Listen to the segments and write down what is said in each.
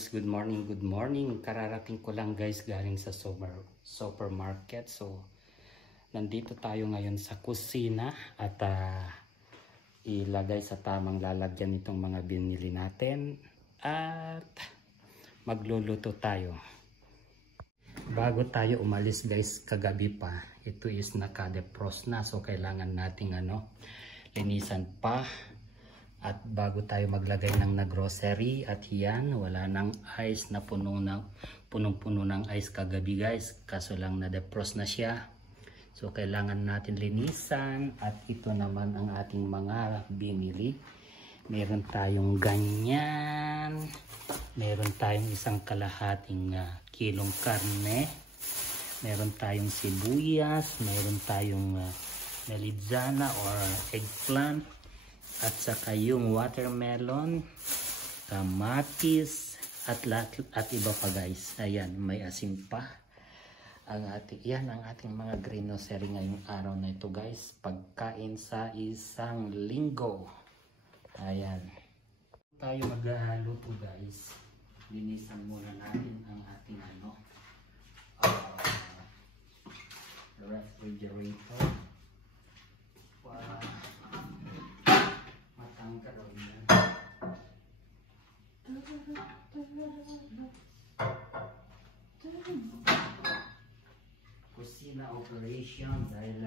guys, good morning, good morning. Kararating ko lang guys galing sa supermarket. So, nandito tayo ngayon sa kusina at ilagay sa tamang lalagyan itong mga binili natin at magluluto tayo. Bago tayo umalis guys, kagabi pa, ito is naka-defrost na. So, kailangan nating linisan pa. At bago tayo maglagay ng grocery, at yan, wala nang ice na punong-puno ng ice kagabi guys. Kaso lang na-defrost na siya. So kailangan natin linisan. At ito naman ang ating mga binili. Meron tayong ganyan. Meron tayong isang kalahating kilong karne. Meron tayong sibuyas. Meron tayong melidzana or eggplant. At saka yung watermelon, kamatis, at iba pa guys. Ayan, may asin pa. Yan ang ating mga grocery ngayong araw na ito guys. Pagkain sa isang linggo. Ayan. Tayo magluto guys. Linisan muna natin ang ating refrigerator. Kusina operation dahil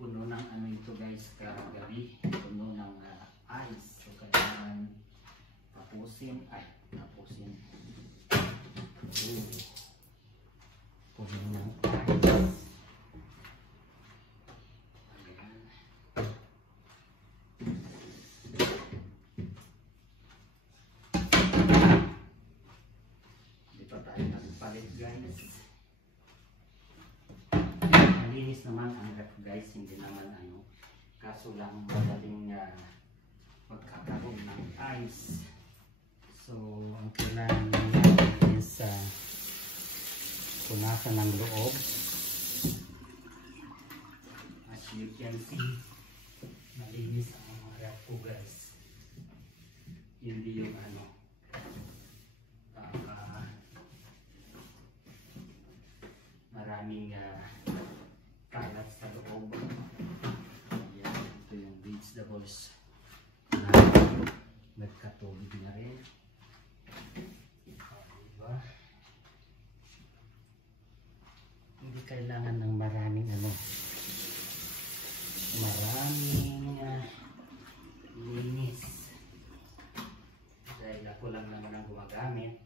puno ng ito guys kagabi, puno ng ice. So kailangan tapusin. Puno ng ice. Malinis naman ang ref guys, hindi naman kaso lang madaling magkakaroon ng ice. So ang kailangan natin is punasan ng loob. As you can see, malinis ang mga ref ko guys. Hindi yung maraming kalat sa loob. Ayan, ito yung vegetables na nagkatubig na rin. Diba? Hindi kailangan ng maraming linis. Dahil ako lang naman ang gumagamit.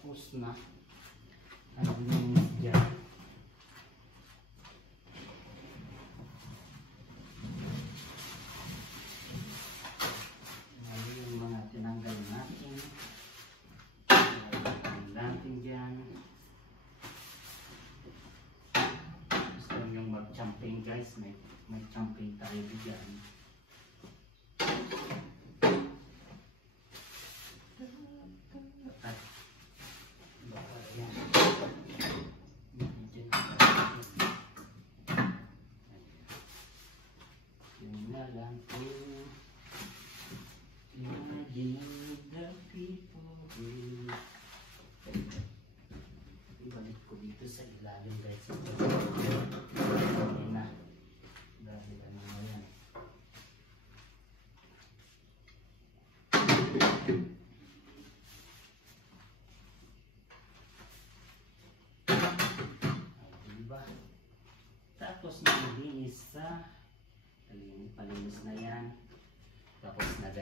Tapos na ang dyan. Yung mga tinanggal natin dyan.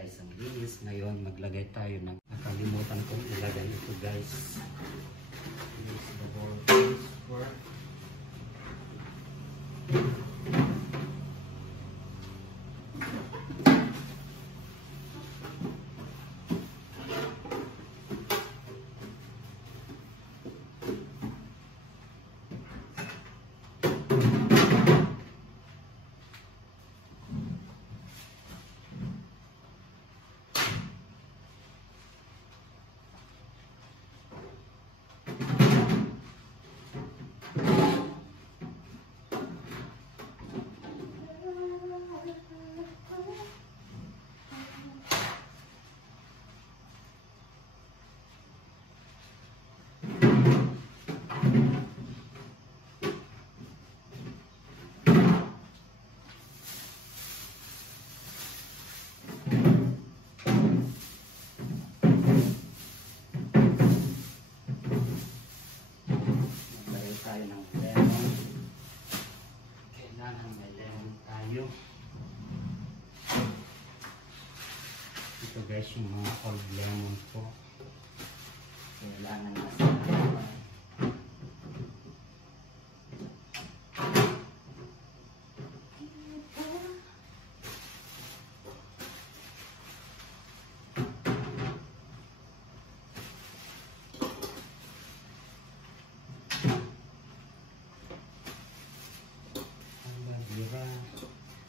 guys ang linis. Ngayon maglagay tayo ng, nakalimutan kong ilagay ito guys. Vegetable transfer. Ito guys yung mga old lemon po. Kailangan na sa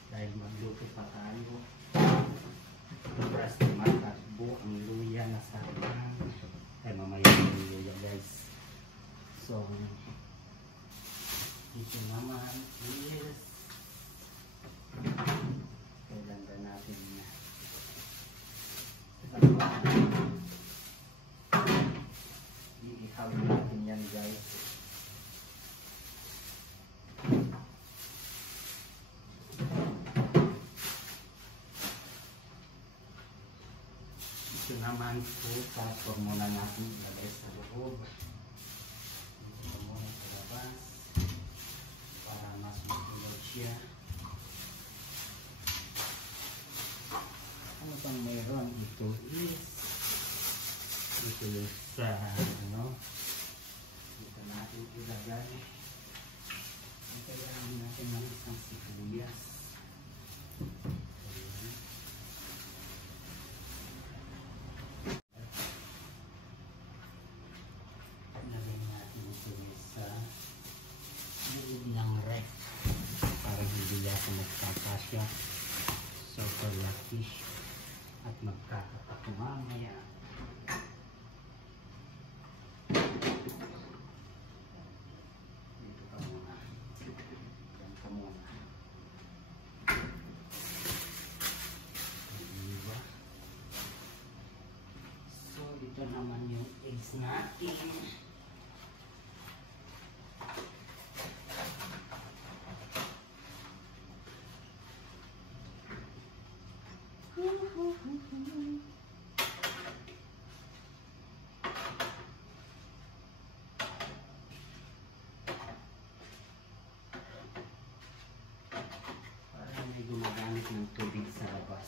dahil magluto pa tayo. Tapos matakbo ang luya na sa akin. Ay mamaya yung luya guys. So ito naman is kailan ba natin iihaw natin yan guys. Ito naman po, tapos muna natin ilagay sa loob. Ito muna sa labas para mas matulog siya. Ano bang mayroon? Ito is sa ano, dito natin ilagay. Kailangan natin ng isang sibuyas. Magkakasya super lucky at magkakatak mamaya. Dito ka muna, yan ka muna, diba? So ito naman yung eggs natin. Parang may gumagamit ng tubig sa labas.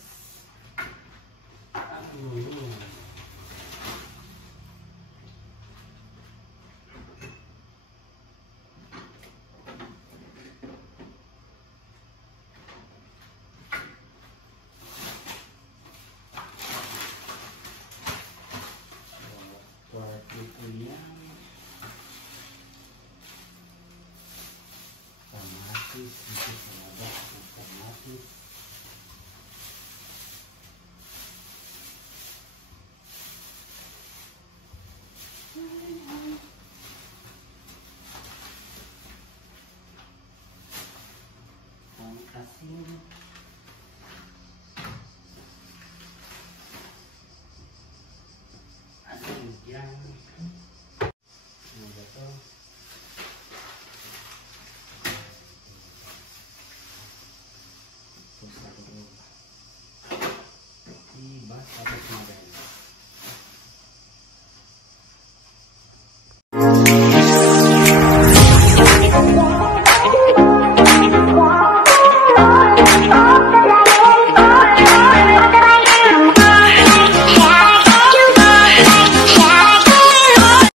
Ito yan. Kamatis. Ito sa labas ng kamatis. Ang asin. Asin yan.